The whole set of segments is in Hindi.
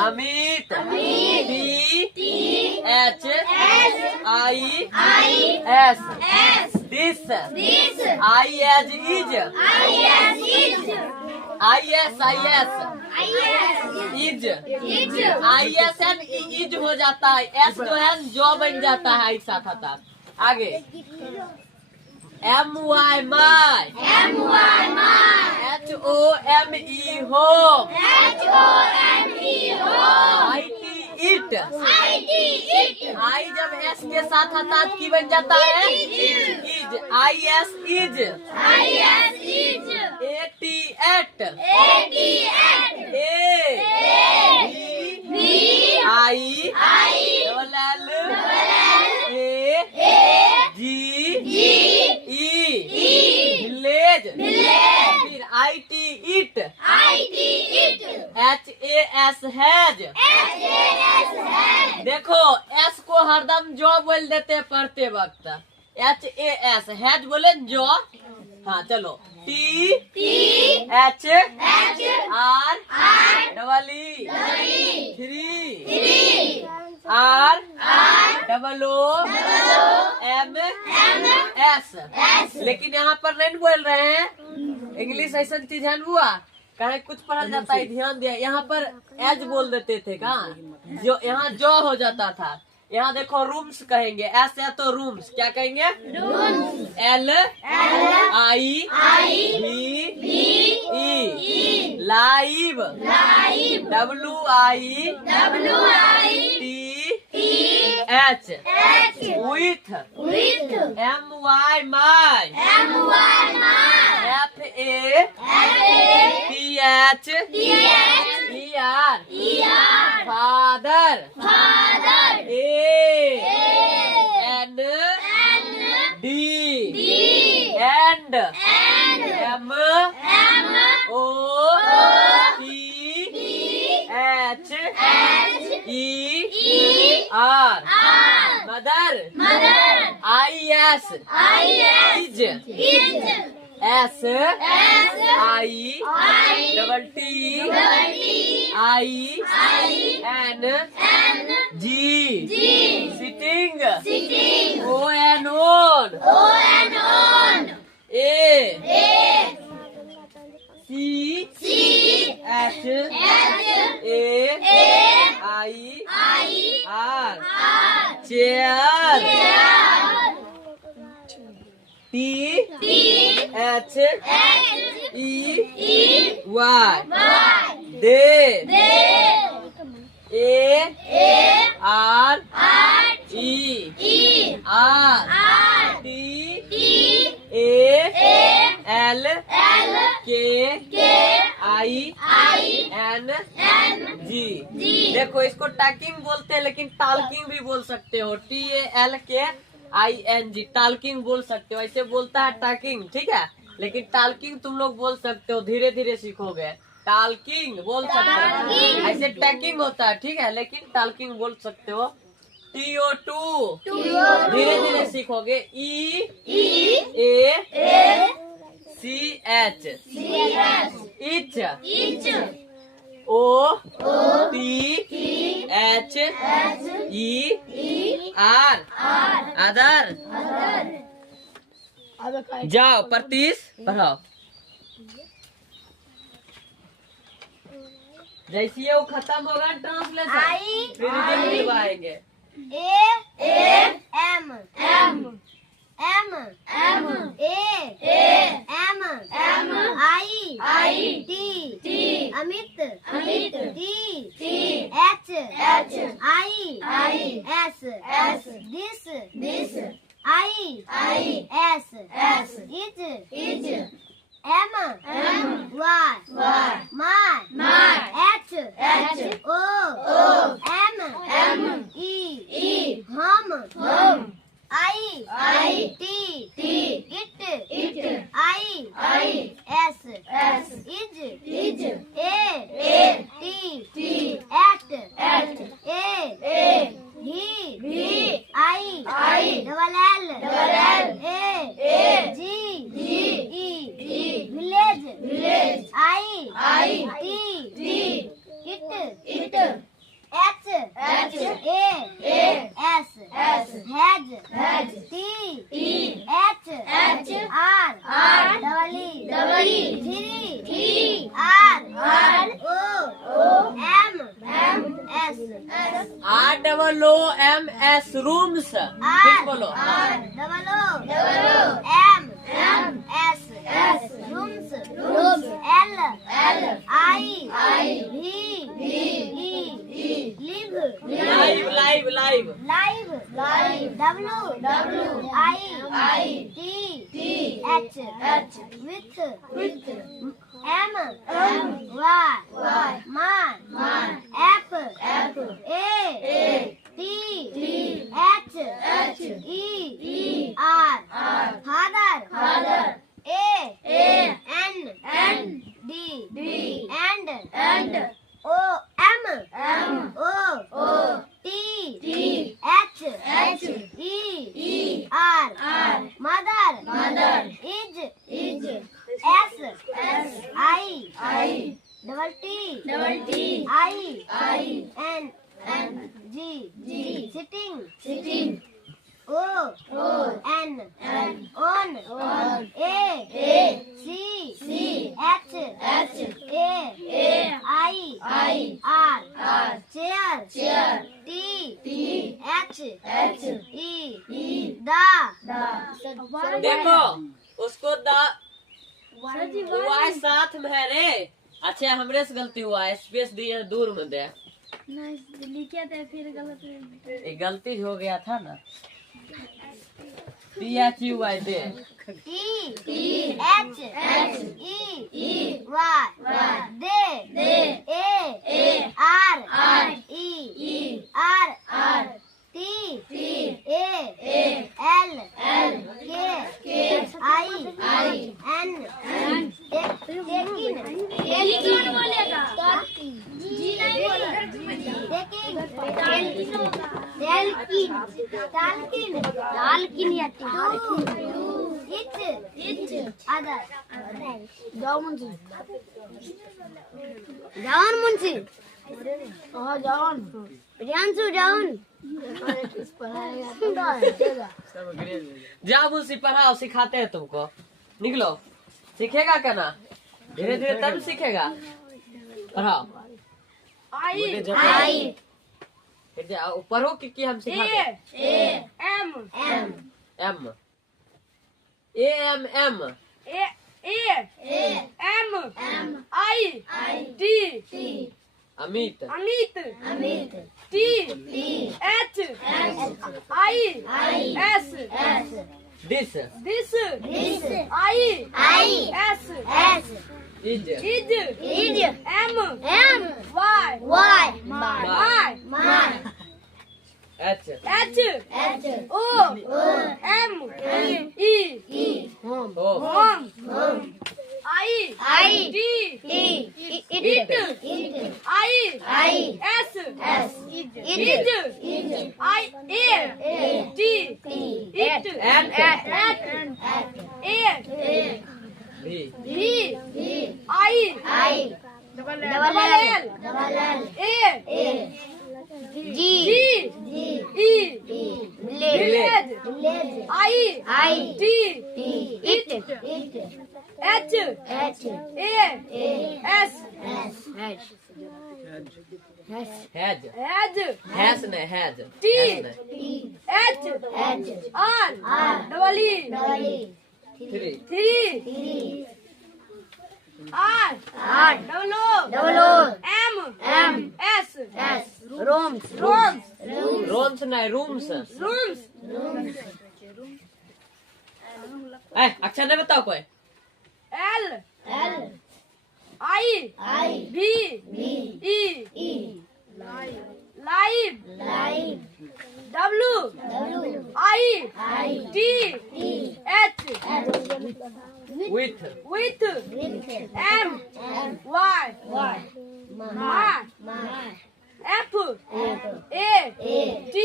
Amit THIS this I as is ISIS is ISN is हो जाता है, S जो है जो बन जाता है एक साथ आता। आगे MY my HOME home IT it I जब S के साथ आता है की बन जाता है is IS is AT at village फिर IT इट HAS हैज देखो S को हरदम जो बोल देते पढ़ते वक्त HAS हैज बोले जो। हाँ चलो THREE 3ROOMS लेकिन यहाँ पर नहीं बोल रहे हैं इंग्लिश ऐसा चीज है हुआ कहीं कुछ पढ़ा जाता है ध्यान दिया। यहाँ पर एज बोल देते थे कहाँ जो यहाँ जो हो जाता था। यहाँ देखो रूम्स कहेंगे ऐसे है तो रूम्स क्या कहेंगे LIVE live WITH with MY my FATHER father AND and MOTHER mother IS is SITTING sitting ON CHAIR chair THEY they TALKING देखो इसको टैकिंग बोलते हैं लेकिन टाल्किंग भी बोल सकते हो TALKING टाल्किंग बोल सकते हो। ऐसे बोलता है टैकिंग ठीक है लेकिन टाल्किंग तुम लोग बोल सकते हो धीरे धीरे सीखोगे। टाल्किंग बोल सकते हो ऐसे टैकिंग होता है ठीक है लेकिन टाल्किंग बोल सकते हो। TO2 धीरे धीरे सीखोगे EACH इच OTHER अदर। जाओ प्रतीश पढ़ाओ जैसे वो खत्म होगा ट्रांसलेशन फिर दिलवाएंगे Amit this IS is MY my HOME home IT it IS is AT at village IT it ROOMS rooms. ठीक बोलो। ROOMS rooms LIVE live live WITH MY FATHER father AND OMTHER mother is SITTING sitting ON chair देखो उसको वाई साथ में है रे। अच्छा हमरे से गलती हुआ है, स्पेस दिए दूर में दे। लिखे थे फिर गलत ये गलती हो गया था ना। THUY दे Jawan Munshi. Oh, Jawan. Priyanshu Jawan. जाओ मुझसे पढ़ाओ, सिखाते हैं तुमको। निकलो, सीखेगा क्या ना? धीरे धीरे तब सीखेगा। पढ़ाओ। I फिर जाओ पढ़ो कि हम सिखाते हैं। M M AMM AMIT Amit Amit THIS this this IS is M Y H O M E home home IT it IS it it and V double L village it head has नहीं head T H R double E 3 R double O M S Rooms rooms नहीं rooms अक्षर नहीं बताओ कोई। L I V E live W I T H with M Y F A T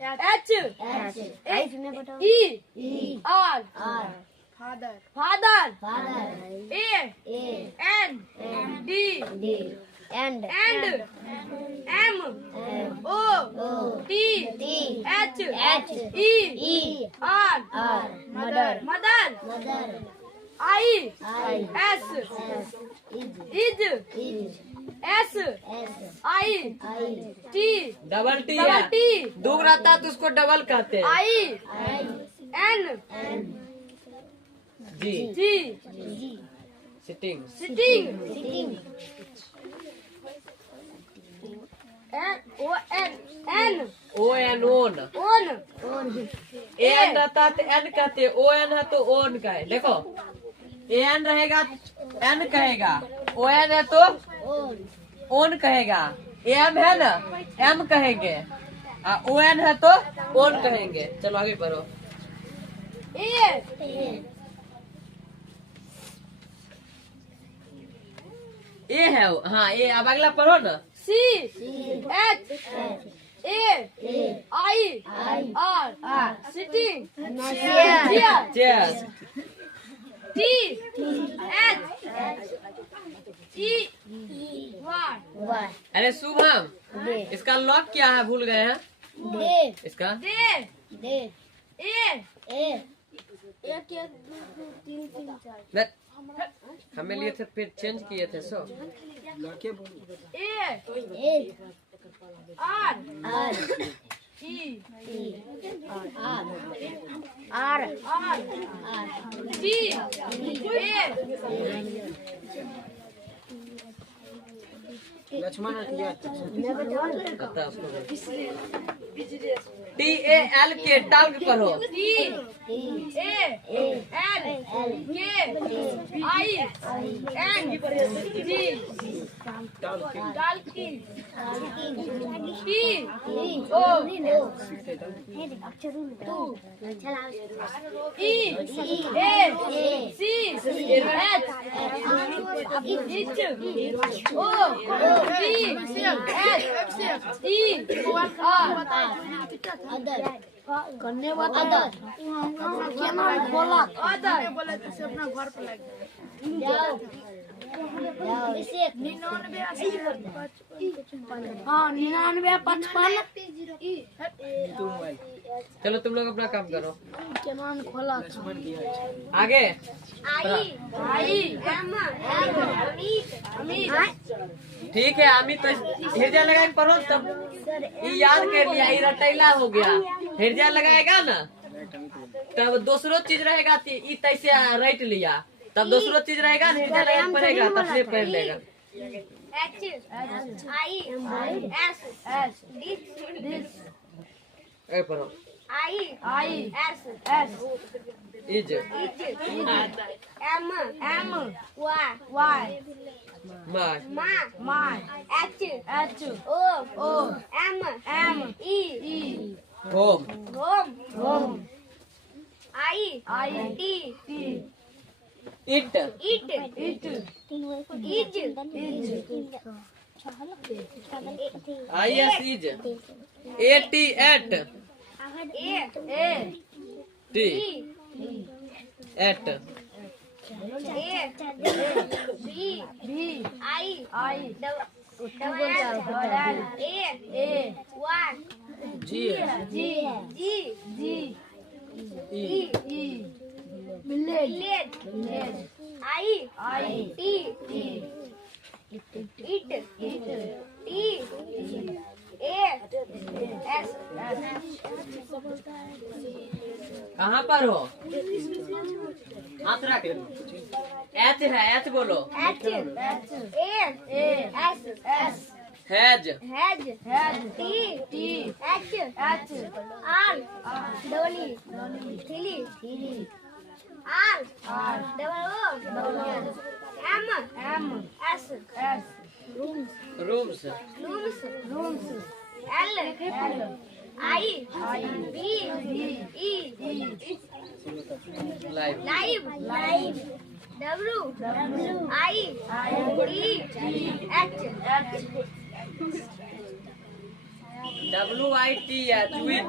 H E R father A N D and M O T H E R mother I S is S I T double T double है। टी दूर रहता तो उसको डबल कहते हैं। I N G G sitting. sitting O N O N on. on N रहता तो एन कहते, ओ एन है तो ओन कहे। देखो एन रहेगा एन कहेगा, ओ एन है तो ओन कहेगा, एम है ना एम कहेंगे, ओ एन है तो ओन कहेंगे। चलो आगे बढ़ो। A ए है वो, हाँ ए। अब अगला पढ़ो ना। C H A I R sitting chair chair. T H E Y अरे शुभम, इसका लॉक क्या है भूल गए हैं इसका? D A न- हमें लिए थे फिर चेंज किए थे सो। A R E R T A पता उसको। टी ए एल के टाल्क पढ़ो। T A L K I N G Talking T O E A C H O P S E R करने वाला खोला हाँ 99 55 चलो तुम लोग अपना काम करो। केनान खोला आगे I M ठीक है। अमित तो हृदय लगा के पढ़ो तब ये याद कर लिया, ये रटैला हो गया। हृदय लगाएगा ना तब दूसरो चीज रहेगा, ये तैसे रट लिया, तब दूसरो चीज रहेगा ना, हृदय लगा के पढ़ेगा तब से पढ़ लेगा। H I S D ए पढ़ो। I S is M Y my H O M E home Home I T it I S is A T at T at जी कहाँ पर हो? हाथ रख। एच है, एच बोलो। Has rooms live WITH with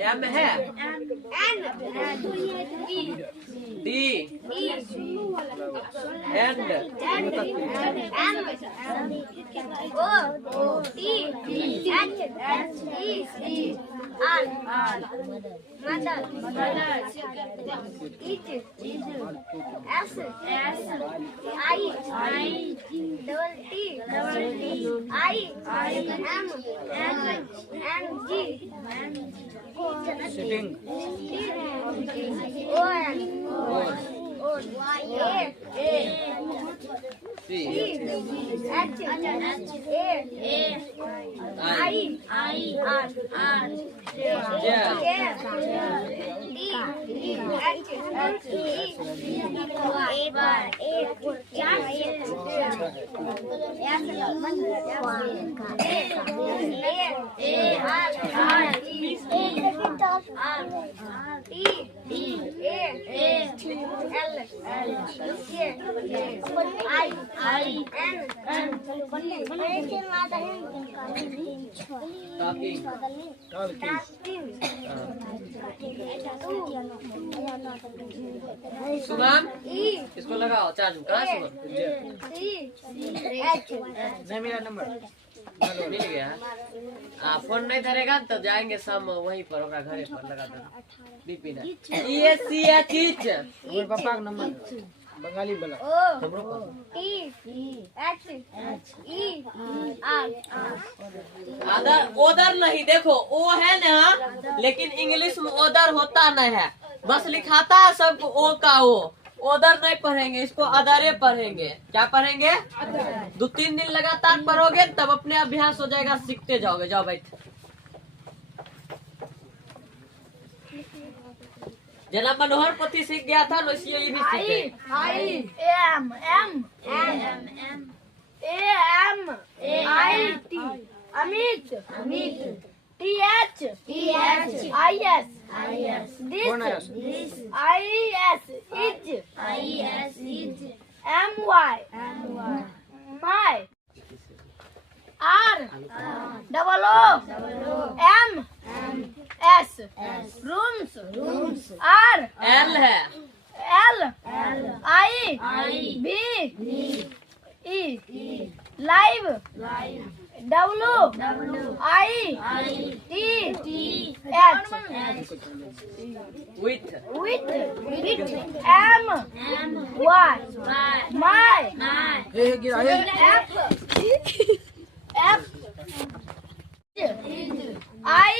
M है डी एंड सुगम इसको लगाओ चार्ज कहाँ सुगम नहीं मेरा नंबर मिल गया। फोन नहीं धरेगा तो जाएंगे शाम वहीं पर ओकरा घरे पर लगा देना बिपिन पापा का नंबर बंगाली बोला ओदर नहीं देखो ओ है ना लेकिन इंग्लिश में ओदर होता नहीं है बस लिखाता है सबको ओ का ओ ओदर नहीं पढ़ेंगे इसको अदरे पढ़ेंगे। क्या पढ़ेंगे 2-3 दिन लगातार पढ़ोगे तब अपने अभ्यास हो जाएगा सीखते जाओगे। जाओ बैठ जना मनोहर पति सीख गया था वैसे ये भी सीखे। Amit TH IS this IS MY my R double O M S rooms R L है L I B E live W I T H with with M Y my F I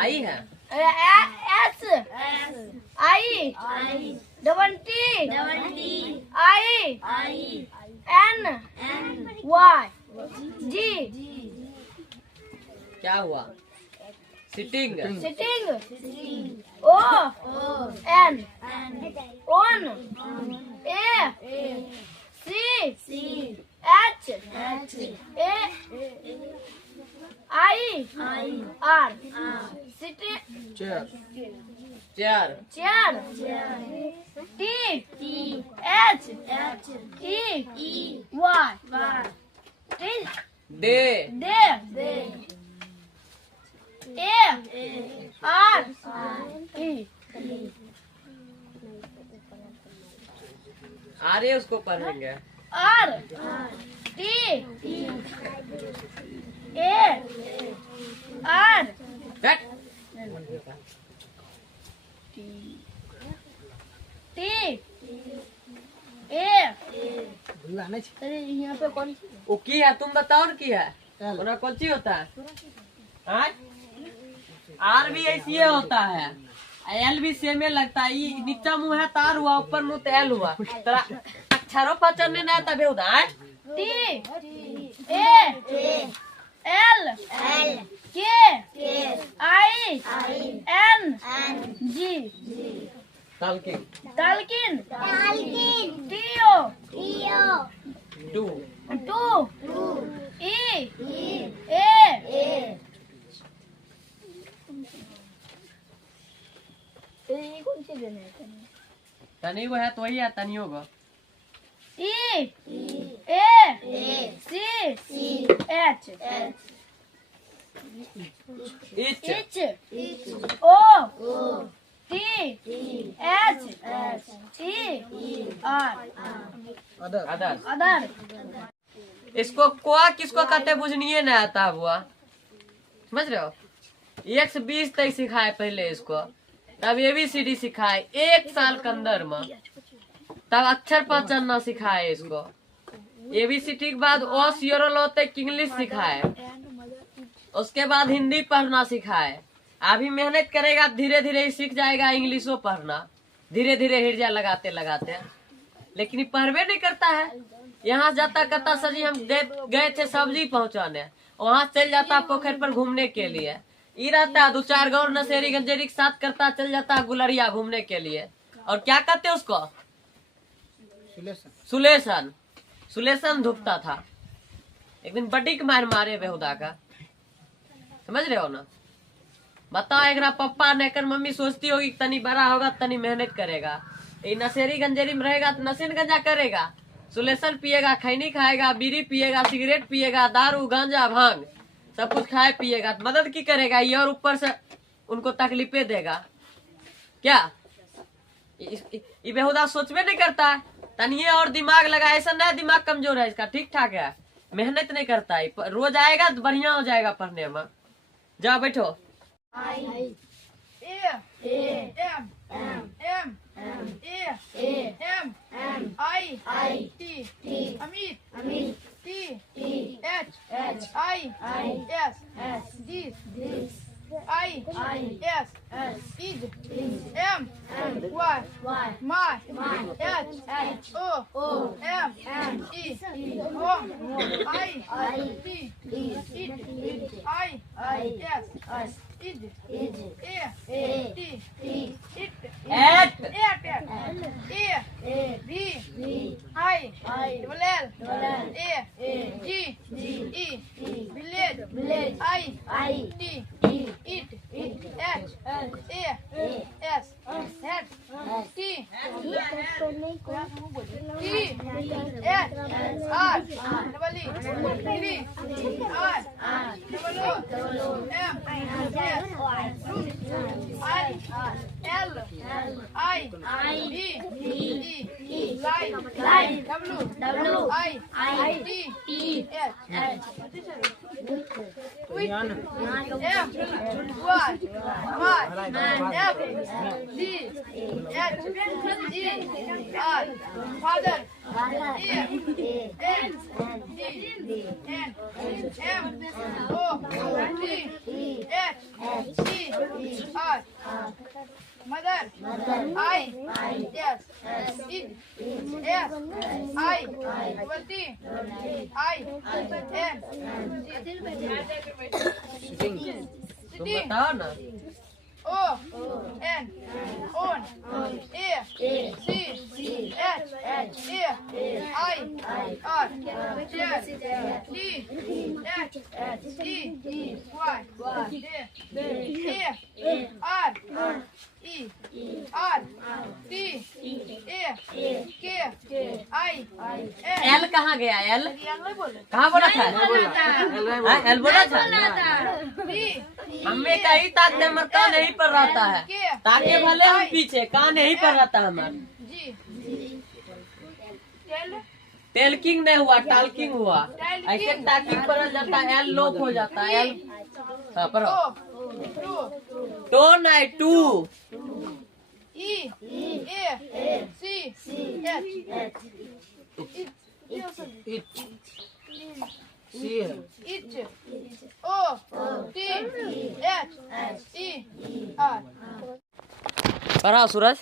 आई है S I double T I N Y G क्या हुआ sitting O N on A C H A I R sitting chair chair T H E Y day day A R E आरे उसको पढ़ेंगे R T A R बैठ T A अरे यहाँ पे कौन वो की है तुम बताओ ना की है उनका कौन सी होता है आर भी ऐसी होता है एल भी सेम लगता है ये नीचा मुंह है तार हुआ ऊपर मुंह तो एल हुआ तेरा अक्षरों पर चढ़ने ना तभी होता है T A L K I N G तालकिन Talkin T O 2 E A ये कौन सी देना है तनी वो है तो वही है तनी होगा E H etch O T H E R other. Other इसको कोआ किसको कहते बुझनिए नहीं आता हुआ, समझ रहे हो। 1 से 20 तक सिखाए पहले इसको, तब ABCD सिखाए 1 साल के अंदर में, तब अक्षर पहचानना सिखाए इसको। ABCD के बाद ओस यूरोल होते इंग्लिश सिखाए, उसके बाद हिंदी पढ़ना सिखाए। अभी मेहनत करेगा धीरे धीरे ही सीख जाएगा इंग्लिशो पढ़ना, धीरे धीरे हिर्जा लगाते लगाते। लेकिन ये पढ़वे नहीं करता है। यहाँ जाता करता सर जी हम गए थे सब्जी पहुँचाने, वहाँ चल जाता पोखर पर घूमने के लिए। ये रहता 2-4 गौर नशेरी गंजेरी के साथ करता, चल जाता गुलरिया घूमने के लिए। और क्या कहते उसको, सुलेशन। सुलेशन धुपता था। एक दिन बड्डी के मारे बेहुदा का, समझ रहे हो ना। बताओ एक पप्पा ने कर मम्मी सोचती होगी तनी बड़ा होगा तनी मेहनत करेगा, ये नशेरी गंजेरी में रहेगा तो नशे गंजा करेगा, सुलेशन पिएगा, खैनी खाएगा, बीड़ी पिएगा, सिगरेट पिएगा, दारू गांजा भांग सब कुछ खाए पिएगा, तो मदद की करेगा ये, और ऊपर से उनको तकलीफें देगा। क्या ये बेहुदा सोचवे नहीं करता है। तनिए और दिमाग लगा, ऐसा नहीं दिमाग कमजोर है इसका, ठीक ठाक है, मेहनत नहीं करता है। रोज आएगा तो बढ़िया हो जाएगा पढ़ने में। जाओ बैठो। Mother. I. Yes. It. Yes. I. T. I. N. तुम बताओ ना। O. N. On. A. C. H. A. I. R. Z. D. H. E. Y. D. A. R. E. R. T. A. K. I. L कहाँ गया? एल कहाँ बोला था? एल बोला था। हमें कहीं ताक नंबर का नहीं पर रहता है, ताकि भले हम पीछे कहाँ नहीं पर रहता हमारा। टेलकिंग नहीं हुआ, टालकिंग हुआ। ऐसे टाकिंग पर जाता है, एल लोप हो जाता है। एल हाँ पर टो नहीं to. E. A. C. H. It. O. T. H. E. R. पढ़ा सूरज।